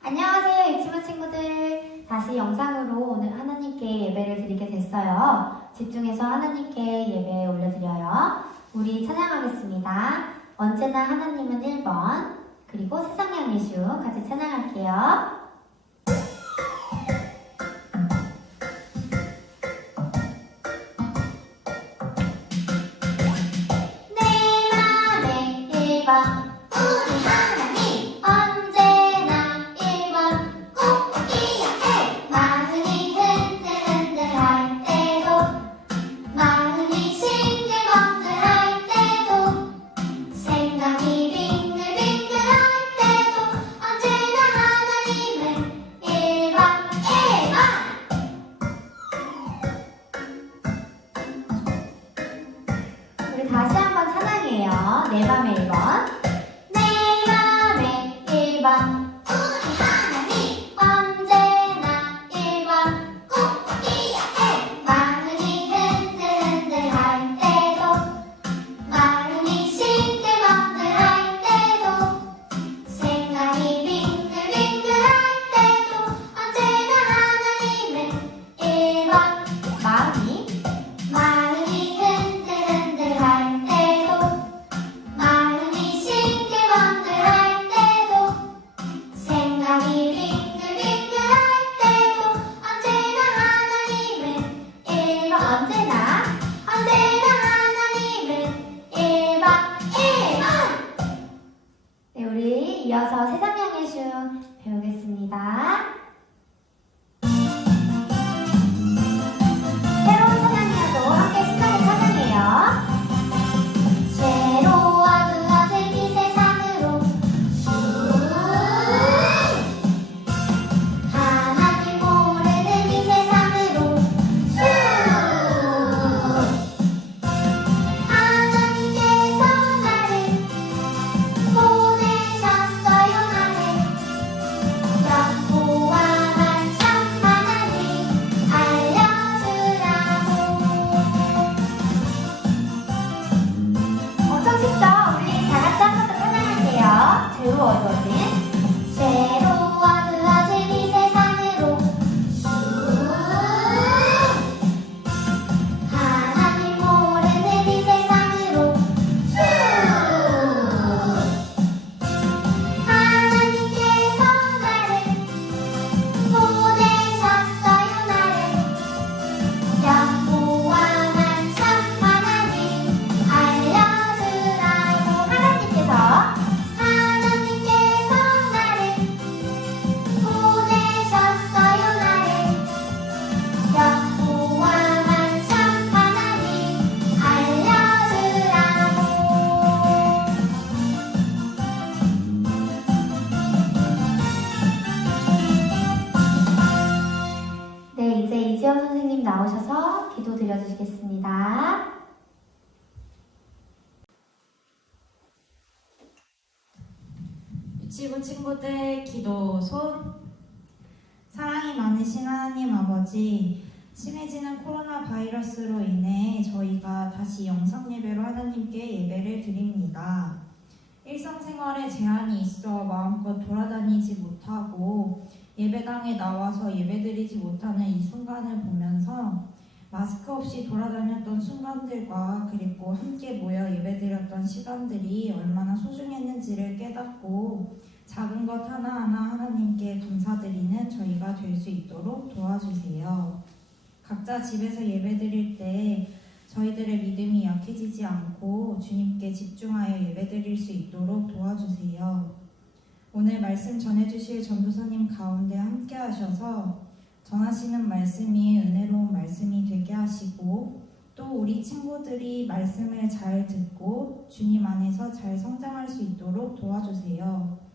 안녕하세요, 유치부 친구들. 다시 영상으로 오늘 하나님께 예배를 드리게 됐어요. 집중해서 하나님께 예배 올려드려요. 우리 찬양하겠습니다. 언제나 하나님은 1번, 그리고 세상의 예수 같이 찬양할게요. 친구들 기도 손 사랑이 많으신 하나님 아버지 심해지는 코로나 바이러스로 인해 저희가 다시 영상 예배로 하나님께 예배를 드립니다. 일상생활에 제한이 있어 마음껏 돌아다니지 못하고 예배당에 나와서 예배드리지 못하는 이 순간을 보면서 마스크 없이 돌아다녔던 순간들과 그리고 함께 모여 예배드렸던 시간들이 얼마나 소중했는지를 깨닫고 작은 것 하나하나 하나님께 감사드리는 저희가 될 수 있도록 도와주세요. 각자 집에서 예배드릴 때 저희들의 믿음이 약해지지 않고 주님께 집중하여 예배드릴 수 있도록 도와주세요. 오늘 말씀 전해주실 전도사님 가운데 함께 하셔서 전하시는 말씀이 은혜로운 말씀이 되게 하시고 또 우리 친구들이 말씀을 잘 듣고 주님 안에서 잘 성장할 수 있도록 도와주세요.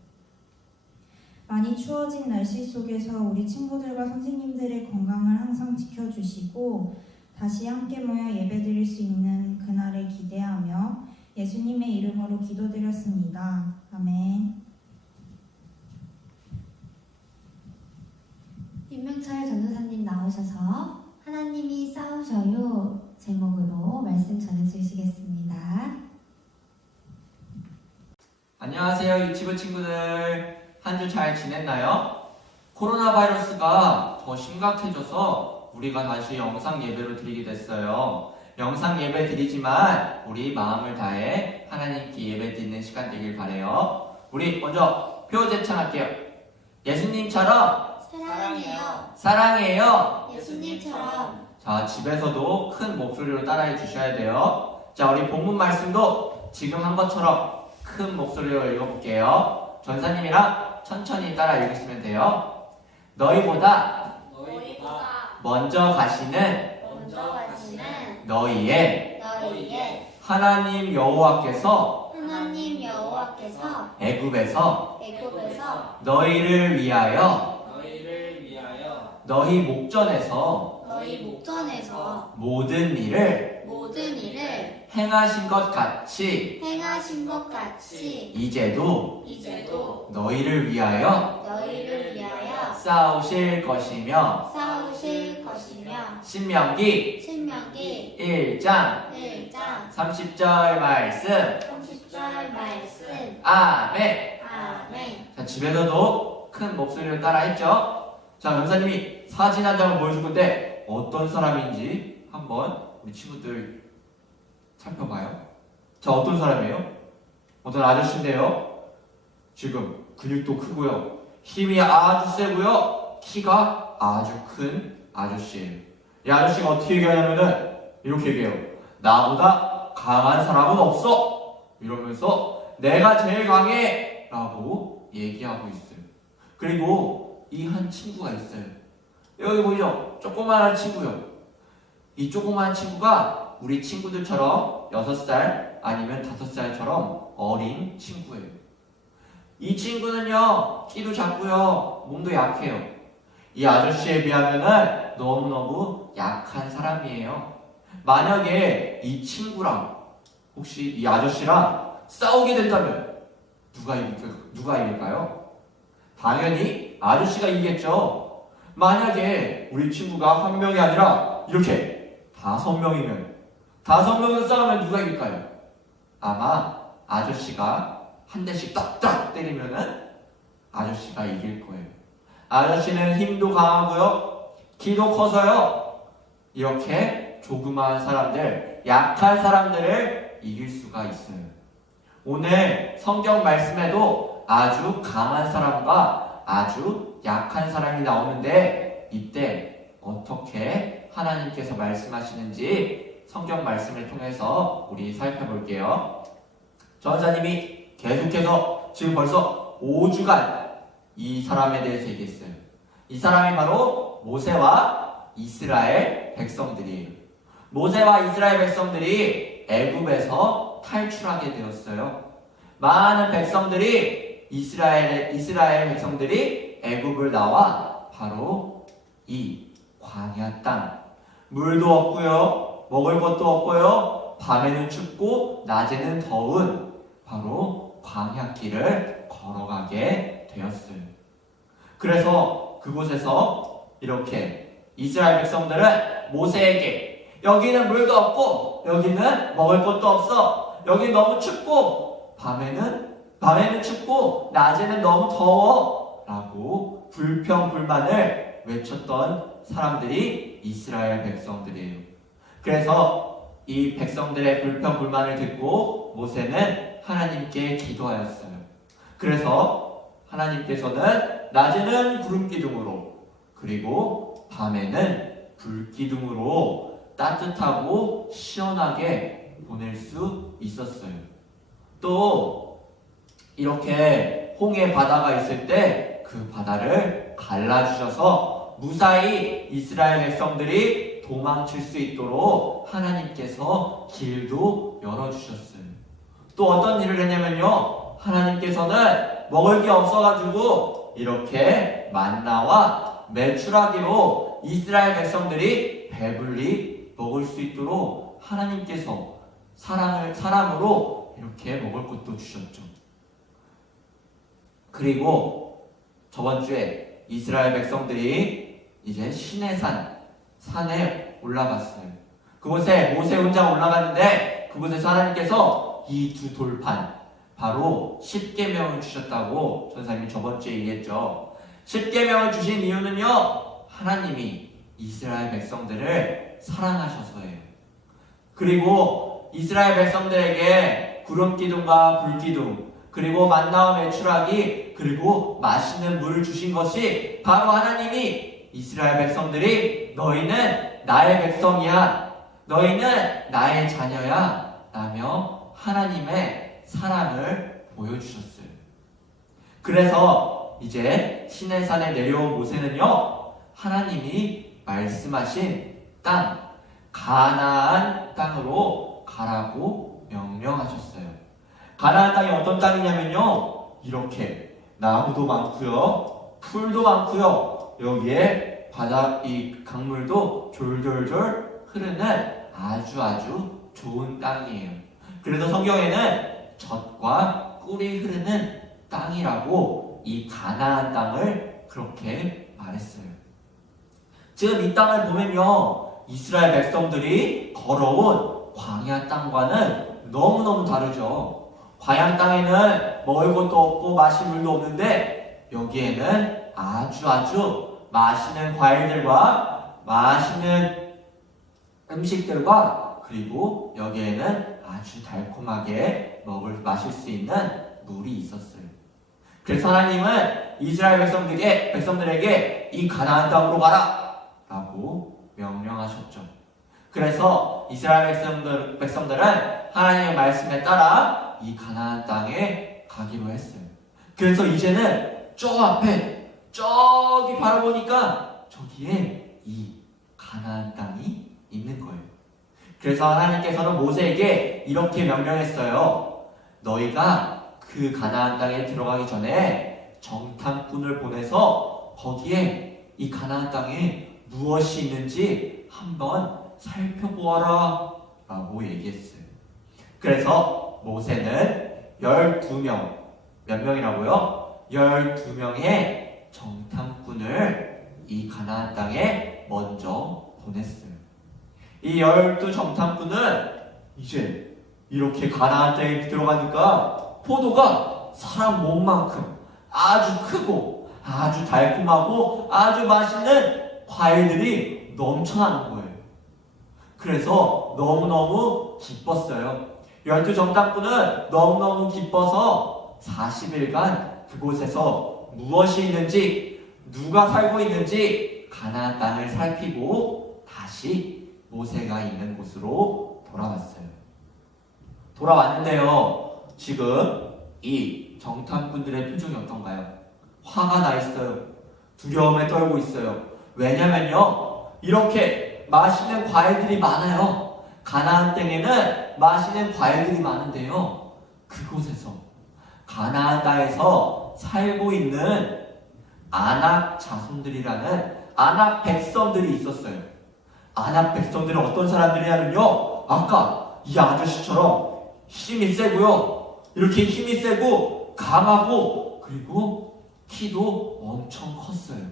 많이 추워진 날씨 속에서 우리 친구들과 선생님들의 건강을 항상 지켜주시고 다시 함께 모여 예배드릴 수 있는 그날을 기대하며 예수님의 이름으로 기도드렸습니다. 아멘. 윤명철 전도사님 나오셔서 하나님이 싸우셔요 제목으로 말씀 전해주시겠습니다. 안녕하세요 유치부 친구들 한 주 잘 지냈나요? 코로나 바이러스가 더 심각해져서 우리가 다시 영상 예배로 드리게 됐어요. 영상 예배 드리지만 우리 마음을 다해 하나님께 예배 드리는 시간 되길 바래요. 우리 먼저 표 제창할게요. 예수님처럼 사랑해요. 사랑해요. 예수님처럼 자, 집에서도 큰 목소리로 따라해 주셔야 돼요. 자, 우리 본문 말씀도 지금 한 것처럼 큰 목소리로 읽어볼게요. 전사님이랑 천천히 따라 읽으시면 돼요. 너희보다 너희보다 먼저 가시는 먼저 가시는 너희의 너희의 하나님 여호와께서 하나님 여호와께서 애굽에서 애굽에서 너희를 위하여 너희를 위하여 너희 목전에서 너희 목전에서 모든 일을 모든 일을 행하신 것 같이. 행하신 것 같이. 이제도 이제도 너희를 위하여 너희를 위하여 싸우실 것이며 싸우실 것이며 신명기 신명기 1장 1장 30절 말씀. 30절 말씀. 아멘. 아멘. 자 집에서도 큰 목소리로 따라 했죠? 자 연사님이 사진 한 장을 보여줄 건데 어떤 사람인지 한번 우리 친구들 살펴봐요. 자 어떤 사람이에요? 어떤 아저씨인데요? 지금 근육도 크고요. 힘이 아주 세고요. 키가 아주 큰 아저씨예요. 이 아저씨가 어떻게 얘기하냐면은 이렇게 얘기해요. 나보다 강한 사람은 없어. 이러면서 내가 제일 강해! 라고 얘기하고 있어요. 그리고 이 한 친구가 있어요. 여기 보이죠? 조그마한 친구요 이 조그마한 친구가 우리 친구들처럼 6살 아니면 5살처럼 어린 친구예요 이 친구는요 키도 작고요 몸도 약해요 이 아저씨에 비하면은 너무너무 약한 사람이에요 만약에 이 친구랑 혹시 이 아저씨랑 싸우게 된다면 누가 이길까요? 누가 이길까요? 당연히 아저씨가 이기겠죠. 만약에 우리 친구가 한 명이 아니라 이렇게 다섯 명이면 다섯 명을 싸우면 누가 이길까요? 아마 아저씨가 한 대씩 딱딱 때리면은 아저씨가 이길 거예요. 아저씨는 힘도 강하고요, 키도 커서요. 이렇게 조그마한 사람들, 약한 사람들을 이길 수가 있어요. 오늘 성경 말씀에도 아주 강한 사람과 아주 약한 사람이 나오는데 이때 어떻게 하나님께서 말씀하시는지 성경 말씀을 통해서 우리 살펴볼게요. 전사님이 계속해서 지금 벌써 5주간 이 사람에 대해서 얘기했어요. 이 사람이 바로 모세와 이스라엘 백성들이에요. 모세와 이스라엘 백성들이 애굽에서 탈출하게 되었어요. 많은 백성들이 이스라엘 이스라엘 백성들이 애굽을 나와 바로 이 광야 땅 물도 없고요. 먹을 것도 없고요. 밤에는 춥고 낮에는 더운 바로 광야길을 걸어가게 되었어요. 그래서 그곳에서 이렇게 이스라엘 백성들은 모세에게 여기는 물도 없고 여기는 먹을 것도 없어. 여기 너무 춥고 밤에는 밤에는 춥고 낮에는 너무 더워라고 불평 불만을 외쳤던 사람들이 이스라엘 백성들이에요. 그래서 이 백성들의 불평 불만을 듣고 모세는 하나님께 기도하였어요. 그래서 하나님께서는 낮에는 구름 기둥으로 그리고 밤에는 불 기둥으로 따뜻하고 시원하게 보낼 수 있었어요. 또 이렇게 홍해 바다가 있을 때 그 바다를 갈라주셔서 무사히 이스라엘 백성들이 도망칠 수 있도록 하나님께서 길도 열어주셨어요. 또 어떤 일을 했냐면요. 하나님께서는 먹을 게 없어가지고 이렇게 만나와 매출하기로 이스라엘 백성들이 배불리 먹을 수 있도록 하나님께서 사랑을 사람으로 이렇게 먹을 것도 주셨죠. 그리고 저번 주에 이스라엘 백성들이 이제 시내산 산에 올라갔어요. 그곳에 모세 혼자 올라갔는데 그곳에서 하나님께서 이 두 돌판 바로 십계명을 주셨다고 전사님이 저번 주에 얘기했죠. 십계명을 주신 이유는요. 하나님이 이스라엘 백성들을 사랑하셔서예요. 그리고 이스라엘 백성들에게 구름 기둥과 불 기둥 그리고 만나와 매출하기 그리고 맛있는 물을 주신 것이 바로 하나님이 이스라엘 백성들이 너희는 나의 백성이야 너희는 나의 자녀야 라며 하나님의 사랑을 보여주셨어요. 그래서 이제 시내산에 내려온 모세는요 하나님이 말씀하신 땅 가나안 땅으로 가라고 명령하셨어요. 가나안 땅이 어떤 땅이냐면요. 이렇게 나무도 많고요. 풀도 많고요. 여기에 바다 이 강물도 졸졸졸 흐르는 아주 아주 좋은 땅이에요. 그래서 성경에는 젖과 꿀이 흐르는 땅이라고 이 가나안 땅을 그렇게 말했어요. 지금 이 땅을 보면요. 이스라엘 백성들이 걸어온 광야 땅과는 너무너무 다르죠. 광야 땅에는 먹을 것도 없고 마실 물도 없는데 여기에는 아주 아주 맛있는 과일들과 맛있는 음식들과 그리고 여기에는 아주 달콤하게 먹을 마실 수 있는 물이 있었어요. 그래서 하나님은 이스라엘 백성들에게 백성들에게 이 가나안 땅으로 가라라고 명령하셨죠. 그래서 이스라엘 백성들 백성들은 하나님의 말씀에 따라 이 가나안 땅에 가기로 했어요. 그래서 이제는 저 앞에 저기 바라보니까 저기에 이 가나안 땅이 있는 거예요. 그래서 하나님께서는 모세에게 이렇게 명령했어요. 너희가 그 가나안 땅에 들어가기 전에 정탐꾼을 보내서 거기에 이 가나안 땅에 무엇이 있는지 한번 살펴보아라 라고 얘기했어요. 그래서 모세는 12명, 몇 명이라고요? 12명의 정탐꾼을 이 가나안 땅에 먼저 보냈어요. 이 열두 정탐꾼은 이제 이렇게 가나안 땅에 들어가니까 포도가 사람 몸만큼 아주 크고 아주 달콤하고 아주 맛있는 과일들이 넘쳐나는 거예요. 그래서 너무너무 기뻤어요. 열두 정탐꾼은 너무너무 기뻐서 40일간 그곳에서 무엇이 있는지 누가 살고 있는지 가나안 땅을 살피고 다시 모세가 있는 곳으로 돌아왔어요. 돌아왔는데요. 지금 이 정탐꾼들의 표정이 어떤가요? 화가 나 있어요. 두려움에 떨고 있어요. 왜냐면요. 이렇게 맛있는 과일들이 많아요. 가나안 땅에는 맛있는 과일들이 많은데요. 그곳에서 가나안 땅에서 살고 있는 아낙 자손들이라는 아낙 백성들이 있었어요. 아낙 백성들은 어떤 사람들이냐면요. 아까 이 아저씨처럼 힘이 세고요. 이렇게 힘이 세고 강하고 그리고 키도 엄청 컸어요.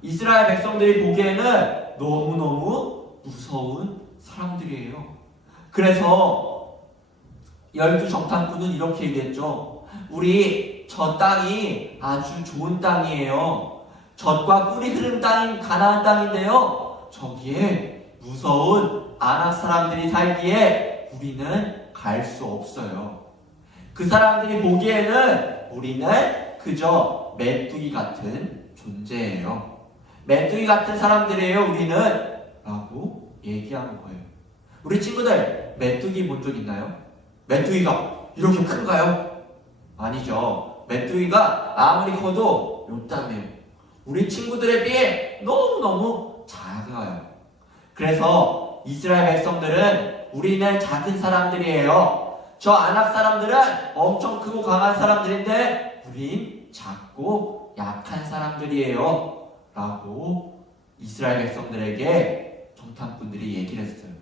이스라엘 백성들이 보기에는 너무너무 무서운 사람들이에요. 그래서 열두 정탐꾼은 이렇게 얘기했죠. 우리 저 땅이 아주 좋은 땅이에요. 젖과 꿀이 흐르는 땅인 가나안 땅인데요. 저기에 무서운 아낙 사람들이 살기에 우리는 갈 수 없어요. 그 사람들이 보기에는 우리는 그저 메뚜기 같은 존재예요. 메뚜기 같은 사람들이에요, 우리는. 라고 얘기하는 거예요. 우리 친구들, 메뚜기 본 적 있나요? 메뚜기가 이렇게 큰가요? 아니죠. 메뚜기가 아무리 커도 요딴해요. 우리 친구들에 비해 너무너무 작아요. 그래서 이스라엘 백성들은 우리는 작은 사람들이에요. 저 아낙 사람들은 엄청 크고 강한 사람들인데 우린 작고 약한 사람들이에요. 라고 이스라엘 백성들에게 정탐꾼들이 얘기를 했어요.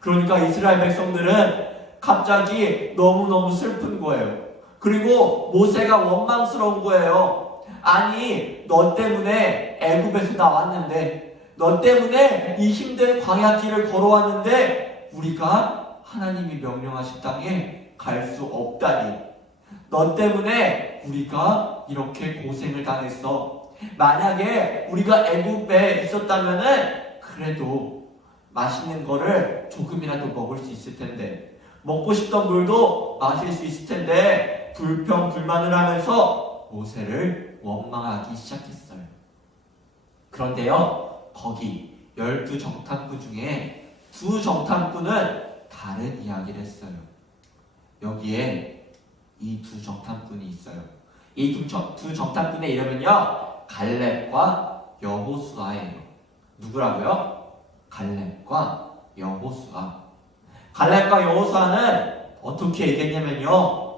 그러니까 이스라엘 백성들은 갑자기 너무너무 슬픈 거예요. 그리고 모세가 원망스러운 거예요. 아니, 너 때문에 애굽에서 나왔는데, 너 때문에 이 힘든 광야 길을 걸어왔는데, 우리가 하나님이 명령하신 땅에 갈 수 없다니. 너 때문에 우리가 이렇게 고생을 당했어. 만약에 우리가 애국에 있었다면은 그래도 맛있는 거를 조금이라도 먹을 수 있을 텐데 먹고 싶던 물도 마실 수 있을 텐데 불평 불만을 하면서 모세를 원망하기 시작했어요. 그런데요 거기 열두 정탐꾼 중에 두 정탐꾼은 다른 이야기를 했어요. 여기에 이 두 정탐꾼이 있어요. 이 두 정탐꾼의 이름은요 갈렙과 여호수아예요. 누구라고요? 갈렙과 여호수아. 갈렙과 여호수아는 어떻게 얘기했냐면요.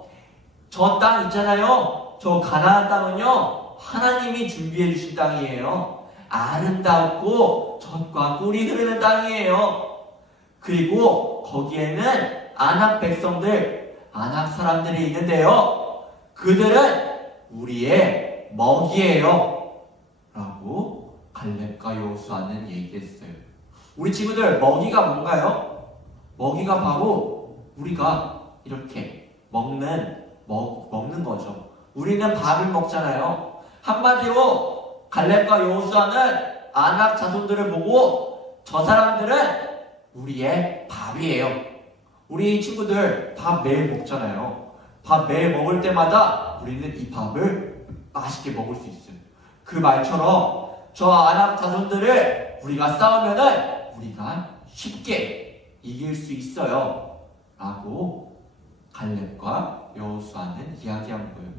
저 땅 있잖아요. 저 가나안 땅은요. 하나님이 준비해 주신 땅이에요. 아름답고 젖과 꿀이 흐르는 땅이에요. 그리고 거기에는 아낙 백성들, 아낙 사람들이 있는데요. 그들은 우리의 먹이에요. 라고 갈렙과 여호수아는 얘기했어요. 우리 친구들 먹이가 뭔가요? 먹이가 바로 우리가 이렇게 먹는 먹, 먹는 거죠. 우리는 밥을 먹잖아요. 한마디로 갈렙과 여호수아는 아낙 자손들을 보고 저 사람들은 우리의 밥이에요. 우리 친구들 밥 매일 먹잖아요. 밥 매일 먹을 때마다 우리는 이 밥을 맛있게 먹을 수 있어요. 그 말처럼 저 아낙 자손들을 우리가 싸우면은 우리가 쉽게 이길 수 있어요. 라고 갈렙과 여호수아는 이야기한 거예요.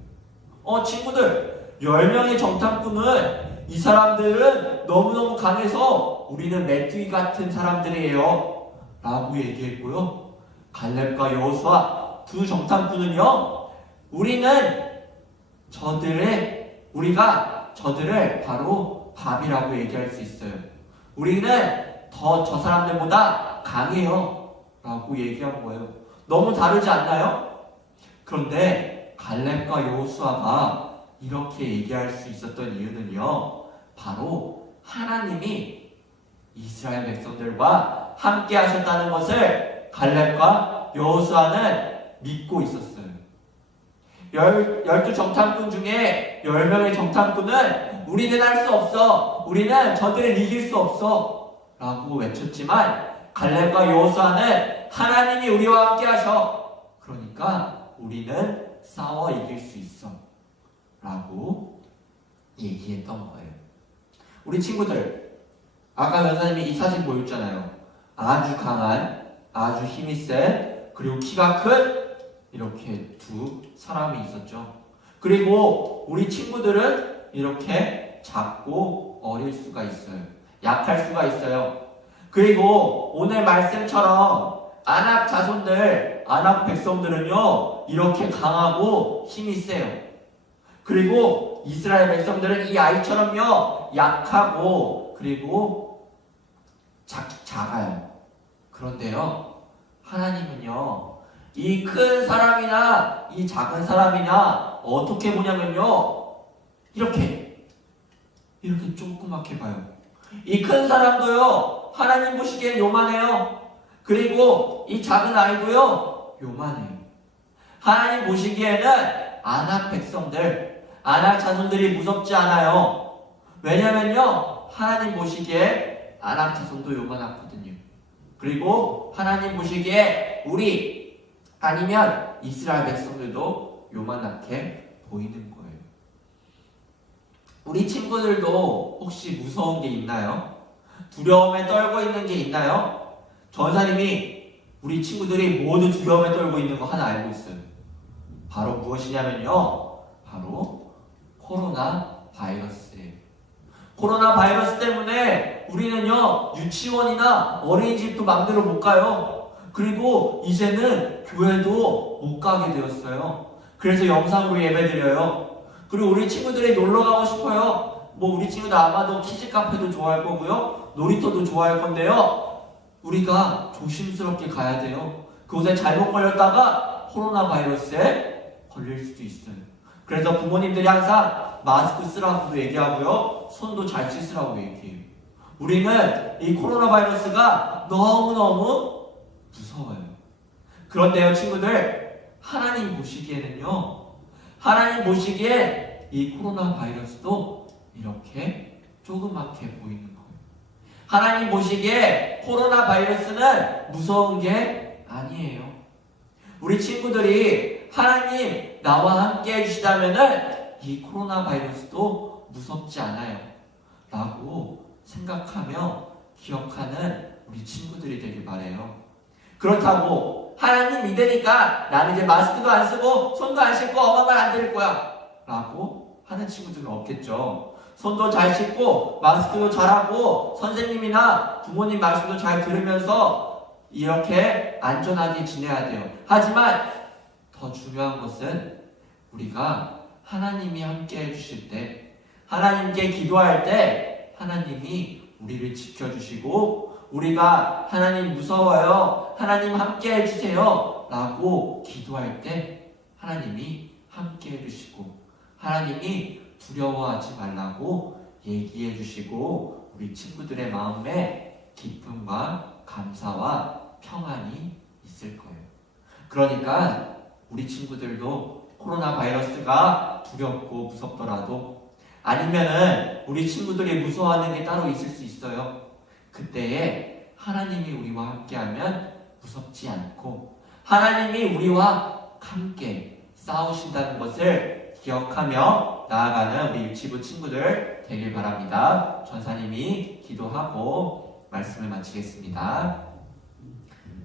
어 친구들 10명의 정탐꾼은 이 사람들은 너무너무 강해서 우리는 메뚜기 같은 사람들이에요. 라고 얘기했고요. 갈렙과 여호수아 두 정탐꾼은요. 우리는 저들의 우리가 저들을 바로 밥이라고 얘기할 수 있어요. 우리는 더 저 사람들보다 강해요. 라고 얘기한 거예요. 너무 다르지 않나요? 그런데 갈렙과 여호수아가 이렇게 얘기할 수 있었던 이유는요. 바로 하나님이 이스라엘 백성들과 함께 하셨다는 것을 갈렙과 여호수아는 믿고 있었어요. 열, 열두 정탐꾼 중에 열 명의 정탐꾼은 우리는 할 수 없어. 우리는 저들을 이길 수 없어. 라고 외쳤지만 갈렙과 여호수아는 하나님이 우리와 함께 하셔. 그러니까 우리는 싸워 이길 수 있어. 라고 얘기했던 거예요. 우리 친구들, 아까 변사님이 이 사진 보였잖아요. 아주 강한, 아주 힘이 센, 그리고 키가 큰, 이렇게 두 사람이 있었죠. 그리고 우리 친구들은 이렇게 작고 어릴 수가 있어요. 약할 수가 있어요. 그리고 오늘 말씀처럼 아낙 자손들, 아낙 백성들은요, 이렇게 강하고 힘이 세요. 그리고 이스라엘 백성들은 이 아이처럼요, 약하고, 그리고 작, 작아요. 그런데요, 하나님은요, 이 큰 사람이나 이 작은 사람이나 어떻게 보냐면요, 이렇게, 이렇게 조그맣게 봐요. 이 큰 사람도요, 하나님 보시기엔 요만해요. 그리고 이 작은 아이도요, 요만해요. 하나님 보시기에는 아낙 백성들, 아낙 자손들이 무섭지 않아요. 왜냐면요, 하나님 보시기에 아낙 자손도 요만하거든요. 그리고 하나님 보시기에 우리 아니면 이스라엘 백성들도 요만하게 보이는 거예요. 우리 친구들도 혹시 무서운 게 있나요? 두려움에 떨고 있는 게 있나요? 전사님이 우리 친구들이 모두 두려움에 떨고 있는 거 하나 알고 있어요. 바로 무엇이냐면요. 바로 코로나 바이러스예요. 코로나 바이러스 때문에 우리는요, 유치원이나 어린이집도 마음대로 못 가요. 그리고 이제는 교회도 못 가게 되었어요. 그래서 영상으로 예배 드려요. 그리고 우리 친구들이 놀러 가고 싶어요. 뭐 우리 친구들 아마도 키즈 카페도 좋아할 거고요. 놀이터도 좋아할 건데요. 우리가 조심스럽게 가야 돼요. 그곳에 잘못 걸렸다가 코로나 바이러스에 걸릴 수도 있어요. 그래서 부모님들이 항상 마스크 쓰라고도 얘기하고요. 손도 잘 씻으라고 얘기해요. 우리는 이 코로나 바이러스가 너무너무 무서워요. 그런데요, 친구들, 하나님 보시기에는요, 하나님 보시기에 이 코로나 바이러스도 이렇게 조그맣게 보이는. 하나님 보시기에 코로나 바이러스는 무서운 게 아니에요. 우리 친구들이 하나님 나와 함께 해주시다면은 이 코로나 바이러스도 무섭지 않아요. 라고 생각하며 기억하는 우리 친구들이 되길 바래요. 그렇다고 하나님 믿으니까 나는 이제 마스크도 안 쓰고 손도 안 씻고 엄마 말 안 들을 거야. 라고 하는 친구들은 없겠죠. 손도 잘 씻고 마스크도 잘하고 선생님이나 부모님 말씀도 잘 들으면서 이렇게 안전하게 지내야 돼요. 하지만 더 중요한 것은 우리가 하나님이 함께 해주실 때 하나님께 기도할 때 하나님이 우리를 지켜주시고 우리가 하나님 무서워요. 하나님 함께 해주세요. 라고 기도할 때 하나님이 함께 해주시고 하나님이 두려워하지 말라고 얘기해 주시고 우리 친구들의 마음에 기쁨과 감사와 평안이 있을 거예요. 그러니까 우리 친구들도 코로나 바이러스가 두렵고 무섭더라도 아니면은 우리 친구들이 무서워하는 게 따로 있을 수 있어요. 그때에 하나님이 우리와 함께하면 무섭지 않고 하나님이 우리와 함께 싸우신다는 것을 기억하며 나아가는 우리 유치부 친구들 되길 바랍니다. 전사님이 기도하고 말씀을 마치겠습니다.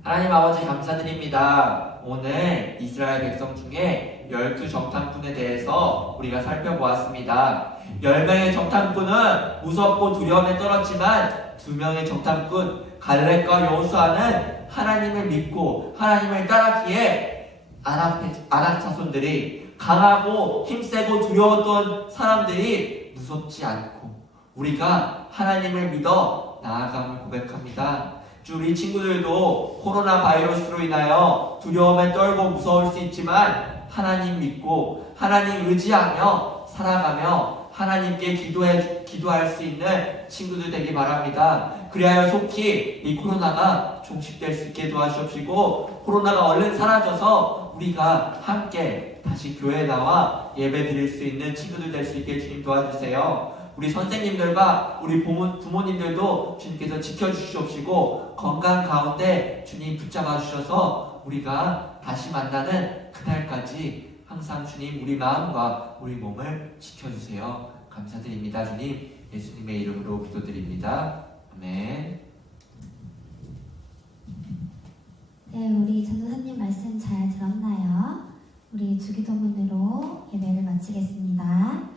하나님 아버지 감사드립니다. 오늘 이스라엘 백성 중에 열두 정탐꾼에 대해서 우리가 살펴보았습니다. 열 명의 정탐꾼은 무섭고 두려움에 떨었지만 두 명의 정탐꾼 갈렙과 여호수아는 하나님을 믿고 하나님을 따랐기에 아낙 자손들이 강하고 힘세고 두려웠던 사람들이 무섭지 않고 우리가 하나님을 믿어 나아감을 고백합니다. 주 우리 친구들도 코로나 바이러스로 인하여 두려움에 떨고 무서울 수 있지만 하나님 믿고 하나님 의지하며 살아가며 하나님께 기도해 기도할 수 있는 친구들 되기 바랍니다. 그리하여 속히 이 코로나가 종식될 수 있게 도와주옵시고 코로나가 얼른 사라져서 우리가 함께 다시 교회에 나와 예배 드릴 수 있는 친구들 될 수 있게 주님 도와주세요. 우리 선생님들과 우리 부모, 부모님들도 주님께서 지켜주시옵시고 건강 가운데 주님 붙잡아 주셔서 우리가 다시 만나는 그날까지 항상 주님 우리 마음과 우리 몸을 지켜주세요. 감사드립니다. 주님 예수님의 이름으로 기도드립니다. 아멘. 네, 우리 전도사님 말씀 잘 들었나요? 우리 주기도문으로 예배를 마치겠습니다.